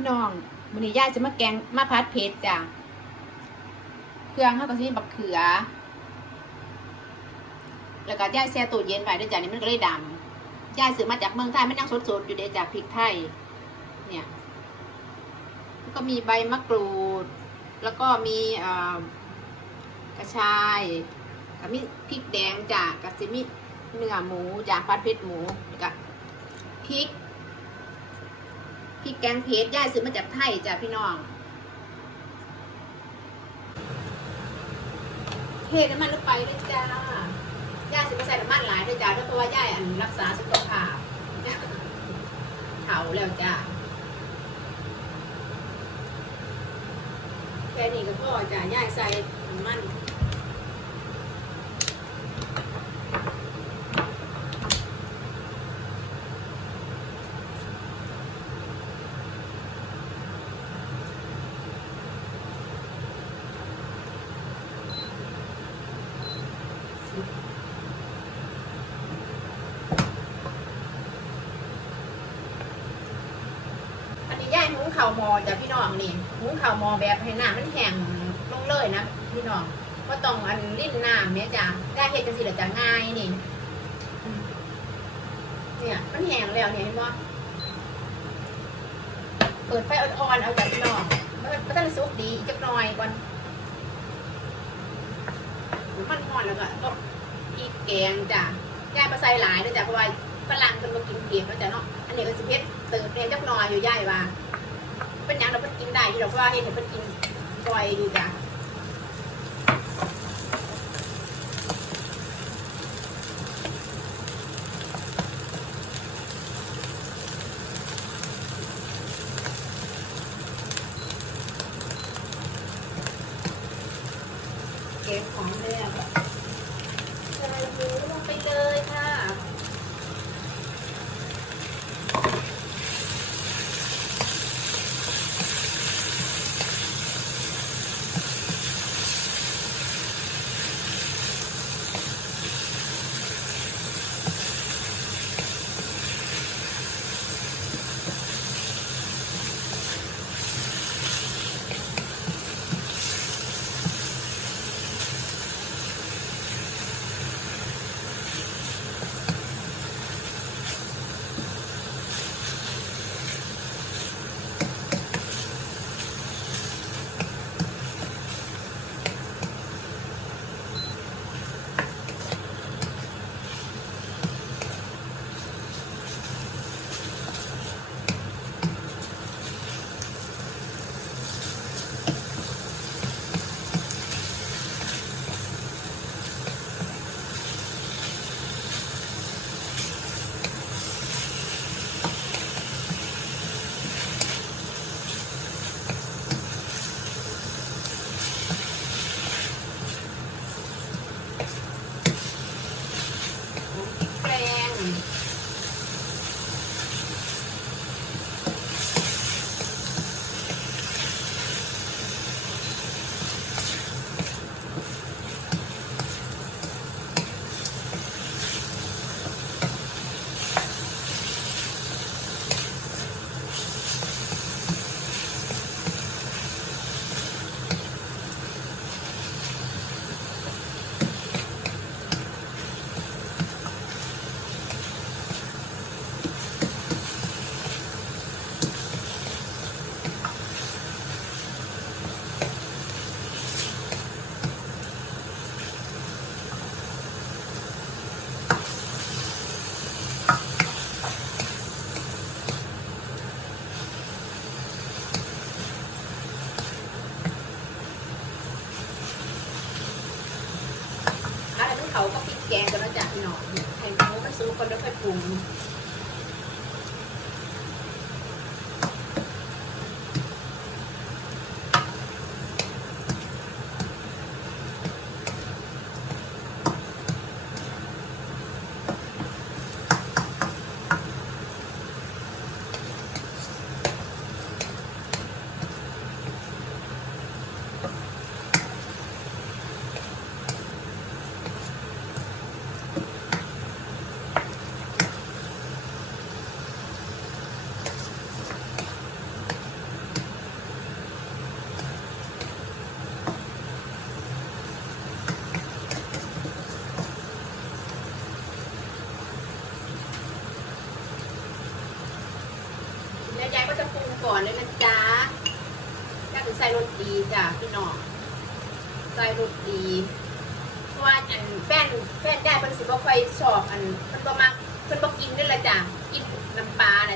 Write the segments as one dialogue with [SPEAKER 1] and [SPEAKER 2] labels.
[SPEAKER 1] พี่น้องวันนี้ย่าจะมาแกงมาพัดเพชรจ้ะเครื่องข้าวกะทิบักเขือ แล้วก็ย่าแช่ตู้เย็นไว้ด้วยจ้ะนี่มันก็เลยดำย่าซื้อมาจากเมืองไทยมันยังสดๆอยู่เด้จากพริกไทย เนี่ยแล้วก็มีใบมะกรูด แล้วก็มีกระชายกับมีพริกแดงจ้ะกับสิมีเนื้อหมูจ้ะพัดเพชรหมูแล้วก็พริก พริกแกงเผ็ดย่าซื้อมาจากไทยจ้ะพี่น้องเทน้ำมันลงไปด้วยจ้าย่าซื้อมาใส่น้ำมันหลายด้วยจ้าเพราะว่าย่าอันรักษาสุขภาพเผาแล้วจ้าแค่นี้ก็พอจ้ะย่าใส่น้ำมัน ข่าวมอจ้ะพี่น้องนี่หุงข่าวมอแบบให้น้ำมันแห้งลงเลยนะพี่น้องก็ต้องอันลิ้นน้ำเนี่ยจ้ะได้เห็ดจังสิละจะง่ายนี่ เนี่ยมันแห้งแล้วเนี่ยเห็นบ่เปิดไฟอ่อนๆเอาจ้ะพี่น้องมันมันต้องสุกดีจักหน่อยก่อนมันอ่อนแล้วก็ก็พริกแกงจ้ะย่ายมาใส่หลายด้วยจ้ะเพราะว่าฝรั่งมันมากินเผ็ดเนาะจ้ะเนาะอันนี้ก็สิเผ็ดเติมเนี่ยจักหน่อยอยู่ย่ายว่า เป็นหยังเราเพิ่นกินได้ที่เราเพราะว่าเห็นเพิ่นกินบ่อยดีจ้ะ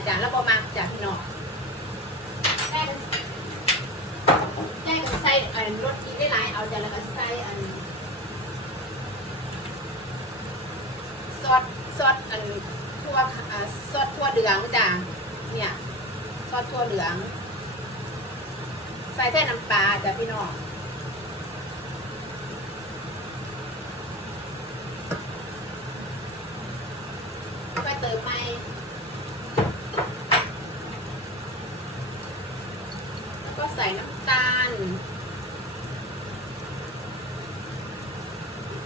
[SPEAKER 1] จ้ะแล้วบ่มักจ้ะพี่น้องแฟนแจ้งใส่อันรสดีได้หลายเอาจ้ะแล้วก็ใส่อันซอสซอสอันทั่วอซอสทั่วเหลืองจ้ะเนี่ยซอสทั่วเหลือง ใส่แค่น้ำปลาจ้ะพี่น้องไปเติมไม่แล้ว ก็ใส่น้ำตาล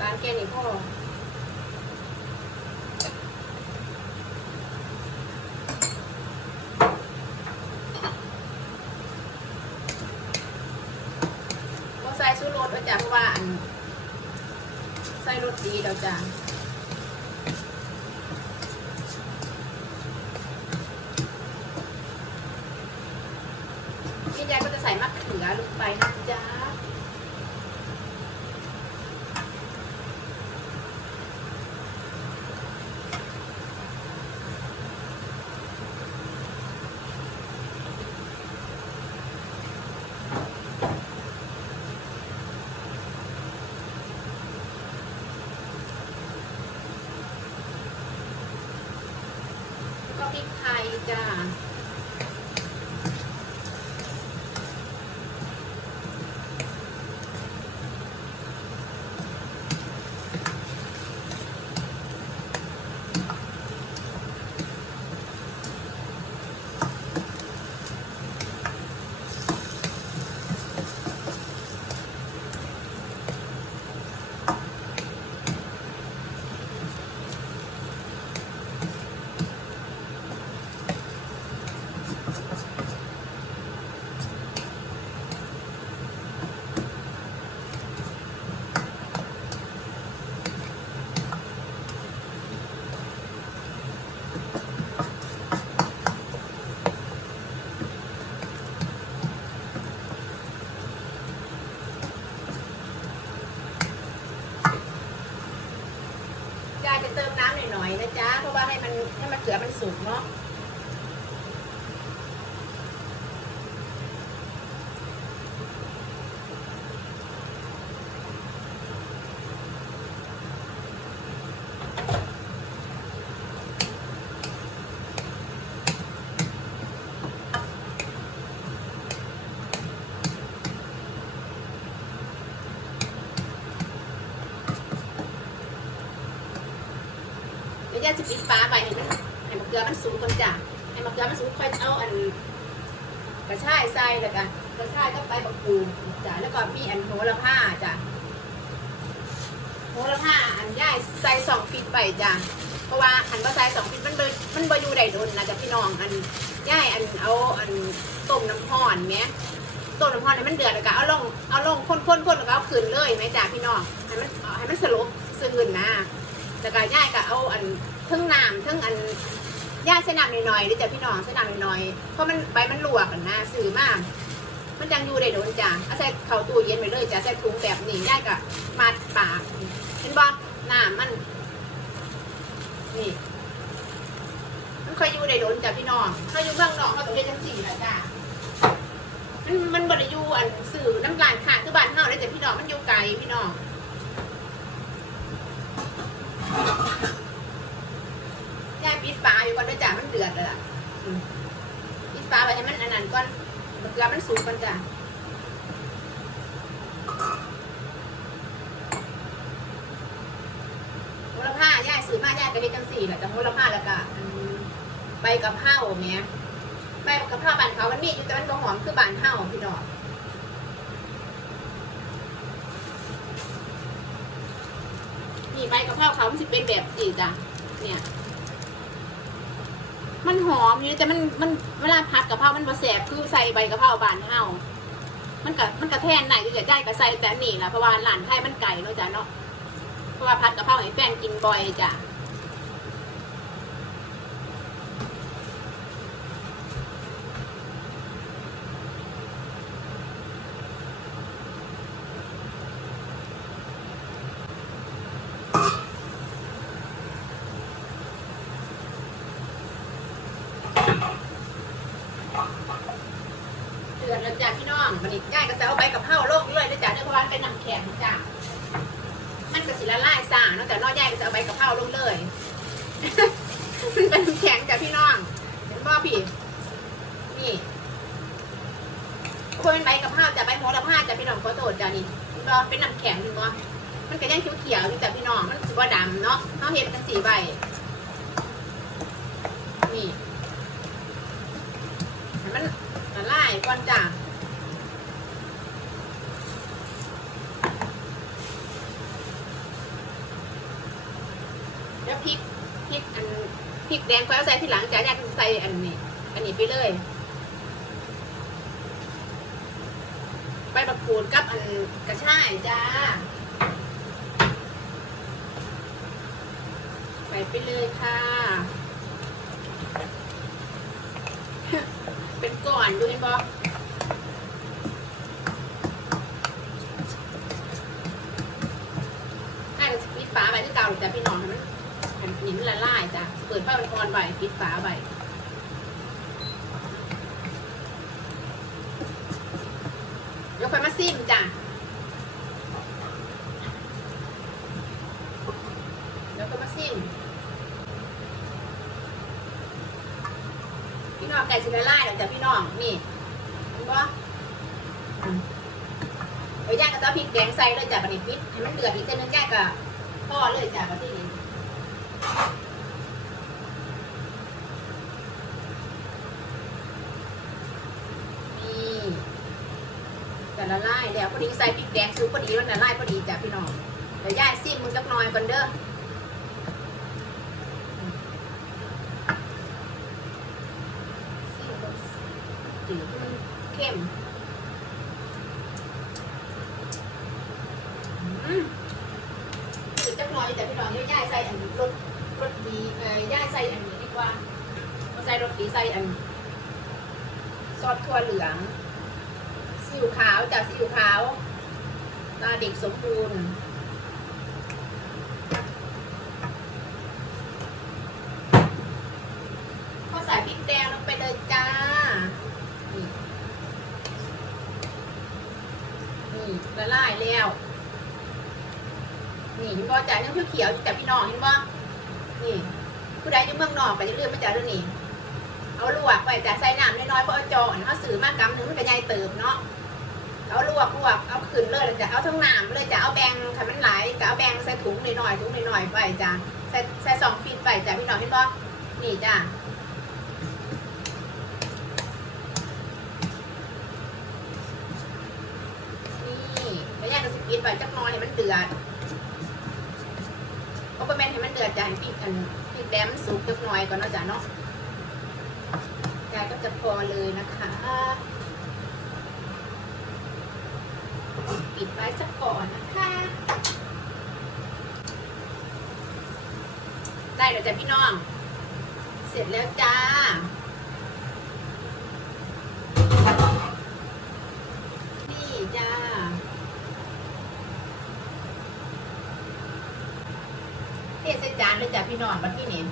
[SPEAKER 1] ตาลแค่นี้พอใส่สูรสด้วยจ้ะเพราะว่าใส่รสดีเดี๋ยวจ้ะพี่ยายก็จะใส่มะเขือลงไปนะจ๊ะแล้วก็พริกไทย จ้ายายจะเติมน้ำหน่อยๆนะจ๊ะ เพราะว่าให้มันให้มันเกลือมันสุกเนาะ เดี๋ยวยายจะปิดฟ้าไปให้มันให้มะเขือมันสุกก่อนจ้ะให้มะเขือมันสุกค่อยเอาอันกระชายใส่แล้วกันกระชายก็ไปบักกูจ้ะแล้วก็มีอันโหระพาจ้ะโหระพาอันย่ายใส่สองฟิตไปจ้ะเพราะว่าอันก็ใส่สองฟิตมันเบมันบอยู่ได้โดนนะจ้ะพี่น้องอันย่ายอันเอาอันต้มน้ำพอนไหมต้มน้ำพอนให้มันเดือดแล้วก็เอาลงเอาลงคนๆๆแล้วก็เอาขึ้นเลยไหมจ้ะพี่น้องให้มันให้มันสลบซื่นนะแล้วก็ย่ายก็เอาอัน ทั้งน้ำทั้งอันย่ายใส่น้ำหน่อยๆหรือจะพี่น้องใส่น้ำหน่อยๆเพราะมันใบมันลวกกันนะสื่อมากมันจังอยู่ได้โดนจ้ะเอาใส่เข้าตู้เย็นไปเลยจ้ะใส่ถุงแบบนี้ย่ายก็มัดปากเห็นบ่น้ำมันนี่มันเคยอยู่ได้โดนจ้ะพี่น้องเขาอยู่ข้างนอกเขาต้องเรียนจังสี่ละจ้ะมันมันบริยูอันสื่อน้ำลายค่ะคือบ้านเฮาได้จ้ะพี่น้องมันอยู่ไกลพี่น้อง ปิดฝาอยู่ก่อนเด้วยจ้ะมันเดือดแล้วล่ะอืมปิดฝาไปให้มันอันนั้นก่อนมะเขือมันสุกก่อนจ้ะโหระพายายซื้อมายายก็เฮ็ดจังสี่แหละจ้ะโหระพาแล้วก็อันใบกะเพราแหม่ใบกะเพราบ้านเขามันมีอยู่แต่มันบ่หอมคือบ้านเฮาพี่น้องนี่ใบกะเพราเขามันสิเป็นแบบสีจ้ะเนี่ย มันหอมอยู่แต่มันมันเวลาผัดกะเพรามันบ่แสบคือใส่ใบกะเพราบานเฮามันกะมันกะแทนไหนจะได้ก็ใส่แต่นี่นะเพราะว่าหลานไทยมันไก่เนาะจ้ะเนาะเพราะว่าผัดกะเพราให้แฟนกินบ่อยจ้ะ องมันนี่ย่ายก็จะเอาใบกับเพราลงเลยนะจ๊ะเนื่องเพราะว่ามันเป็นน้ำแข็งจ้ะมันก็สิละลายซ่านอกจากนอกย่ายก็จะเอาใบกับเพราลงเลยมันเป็นแข็งจ้ะพี่น้องเห็นบ่พี่นี่คนเป็นใบกับเพราจ้ะใบโหระพาจ้ะพี่น้องขอโทษจ้ะนี่เห็นบ่เป็นน้ำแข็งถึงบ่มันก็ยังเขียวๆอยู่จ้ะพี่น้องมันสิบ่ดำเนาะเขาเห็นกันสี่ใบนี่มันละลายก่อนจ้ะแล้วพริกพริกอัน พริกแดงก็เอาใส่ที่หลังจ้ะยากใส่อันนี้ อันนี้ไปเลยใบมะกรูดกับอันกระชายจ้าใส่ไปเลยค่ะ เป็นก่อนดูเห็นบอน่จะปิดฝาไว้ที่เก่าแต่พี่น้อง ห้มันละลายจ้ะเปิดผ้าเป็นก่อนไว้ปิดฝาไว้เดี๋ยวค่อยมาซิมจ้ะยวค่อยมาซิมพี่น้องไก่สิละลายแล้วจ้ะพี่น้องนี่เห็นปะเดี๋ยวย่างก็จะเอาพริกแกงใส่เลยจ้ะบัดนี้พริกให้มันเดือดอีกเส้นนึงย่างก็พ่อเลยจ้ะบัดนี้นี่แต่ละลายแล้ว พอดีใส่พริกแกงซุปพอดีแล้วละลายพอดีจ้ะพี่น้องเดี๋ยวย่าซิมมึงจักหน่อยก่อนเด้อจืดมันเข้มจืดจักหน่อยแต่พี่น้องย่ายใส่อันรสรสดีเอ่อย่ายใส่อันนี้ดีกว่าเอาใส่รสดีใส่อันซอสถั่วเหลืองซีอิ๊วขาวจากซีอิ๊วขาวตา เด็กสมบูรณ์พอใส่พริกแดงลงไปเลยจ้า นี่นี่ละลายแล้ว นี่เห็นบ่จ่ายยังเขียวๆอยู่แต่พี่น้องเห็นบ่นี่ผู้ใดอยู่เมืองนอกก็จะเลือกมาจากเรื่องนี้เอาลวกไปจ่าใส่น้ำน้อยๆเพราะเอาจอนเขาซื้อมากำหนึ่งมันก็ใหญ่เติบเนาะ เอาลวกลวกเอาขึ้นเลยจะเอาทั้งน้ำเลยจะเอาแบงค่ะมันไหลก็เอาแบงใส่ถุงหน่อยๆถุงหน่อยๆไปจ้ะใส่ใส่สองฟีดไปจ้ะพี่น้องเห็นบ่นี่จ้ะนี่แล้วย่างก็สิปิดไว้จักน้อยให้มันเดือดเพราะว่าแม่นให้มันเดือดจ้ะให้ปิดอันปิดแดมสุกจักน้อยก่อนเนาะจ้ะเนาะยายก็จะพอเลยนะคะ ปิดไว้สักก่อนนะคะได้แล้วจ้ะพี่น้อง เสร็จแล้วจ้านี่จ้าเทใส่จานเลยจ้ะพี่น้องมาที่นี่